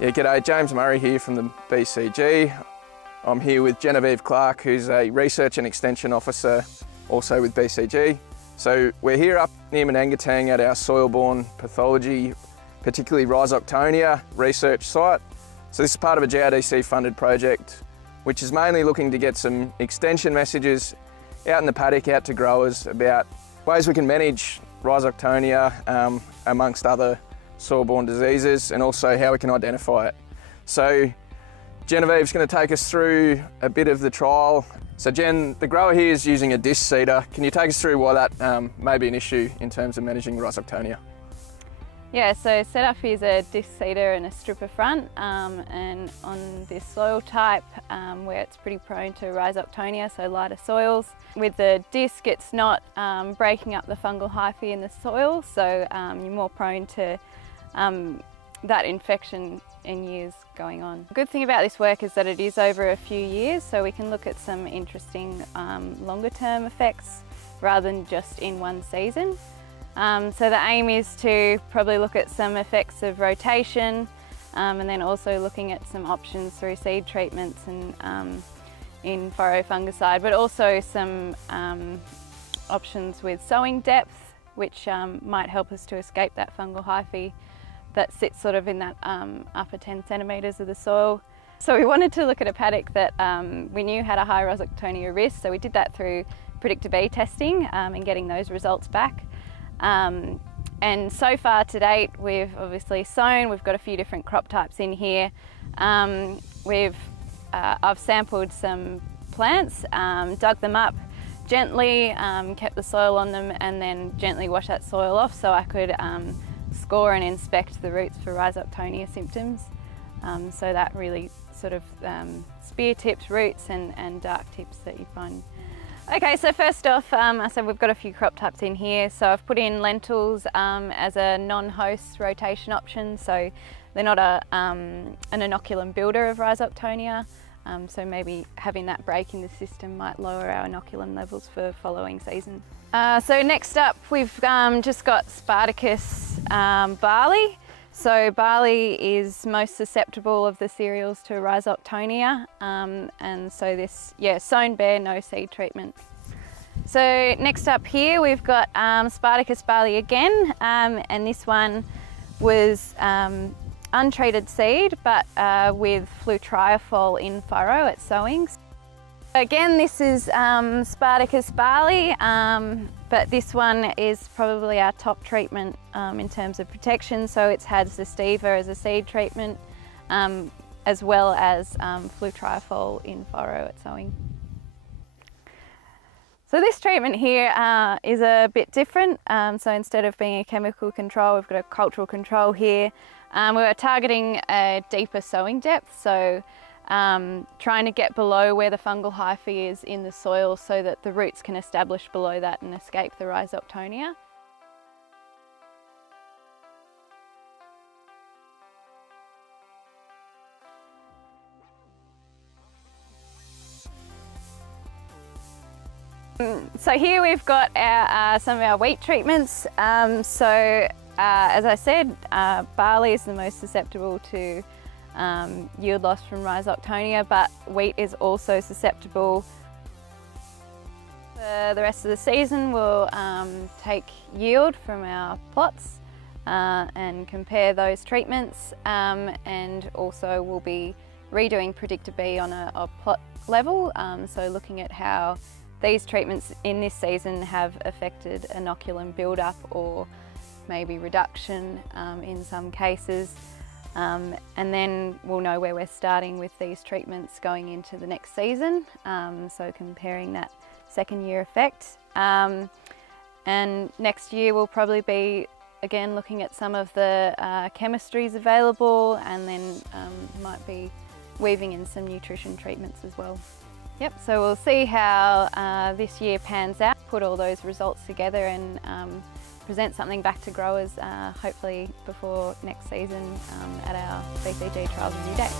Yeah, g'day, James Murray here from the BCG. I'm here with Genevieve Clark, who's a Research and Extension Officer, also with BCG. So we're here up near Manangatang at our Soilborne Pathology, particularly Rhizoctonia research site. So this is part of a GRDC funded project, which is mainly looking to get some extension messages out in the paddock, out to growers about ways we can manage Rhizoctonia amongst other soil-borne diseases, and also how we can identify it. So Genevieve's going to take us through a bit of the trial. So Jen, the grower here is using a disc seeder. Can you take us through why that may be an issue in terms of managing Rhizoctonia? Yeah, so set up is a disc seeder and a stripper front, and on this soil type where it's pretty prone to Rhizoctonia, so lighter soils. With the disc, it's not breaking up the fungal hyphae in the soil, so you're more prone to that infection in years going on. The good thing about this work is that it is over a few years, so we can look at some interesting longer term effects rather than just in one season. So the aim is to probably look at some effects of rotation, and then also looking at some options through seed treatments and in furrow fungicide, but also some options with sowing depth, which might help us to escape that fungal hyphae that sits sort of in that upper 10 centimetres of the soil. So we wanted to look at a paddock that we knew had a high Rhizoctonia risk, so we did that through predictor B testing and getting those results back. And so far to date, we've obviously sown, we've got a few different crop types in here. I've sampled some plants, dug them up gently, kept the soil on them, and then gently washed that soil off so I could score and inspect the roots for Rhizoctonia symptoms. So that really sort of spear tips, roots and dark tips that you find. Okay, so first off, I said we've got a few crop types in here. So I've put in lentils as a non-host rotation option. So they're not an inoculum builder of Rhizoctonia. So maybe having that break in the system might lower our inoculum levels for following season. So next up, we've just got Spartacus barley. So barley is most susceptible of the cereals to Rhizoctonia, and so this, sown bare, no seed treatment. So next up here we've got Spartacus barley again, and this one was untreated seed, but with flutriafol in furrow at sowings. Again, this is Spartacus barley, but this one is probably our top treatment in terms of protection. So it's had Zestiva as a seed treatment, as well as flutriafol in furrow at sowing. So this treatment here is a bit different. So instead of being a chemical control, we've got a cultural control here. We're targeting a deeper sowing depth, so trying to get below where the fungal hyphae is in the soil so that the roots can establish below that and escape the Rhizoctonia. So here we've got some of our wheat treatments. As I said, barley is the most susceptible to yield loss from Rhizoctonia, but wheat is also susceptible. For the rest of the season, we'll take yield from our plots and compare those treatments, and also we'll be redoing predictor B on a plot level, so looking at how these treatments in this season have affected inoculum build-up or maybe reduction in some cases. And then we'll know where we're starting with these treatments going into the next season, so comparing that second year effect. And next year we'll probably be again looking at some of the chemistries available, and then might be weaving in some nutrition treatments as well. Yep, so we'll see how this year pans out, put all those results together and present something back to growers, hopefully before next season at our BCG Trials Review Day.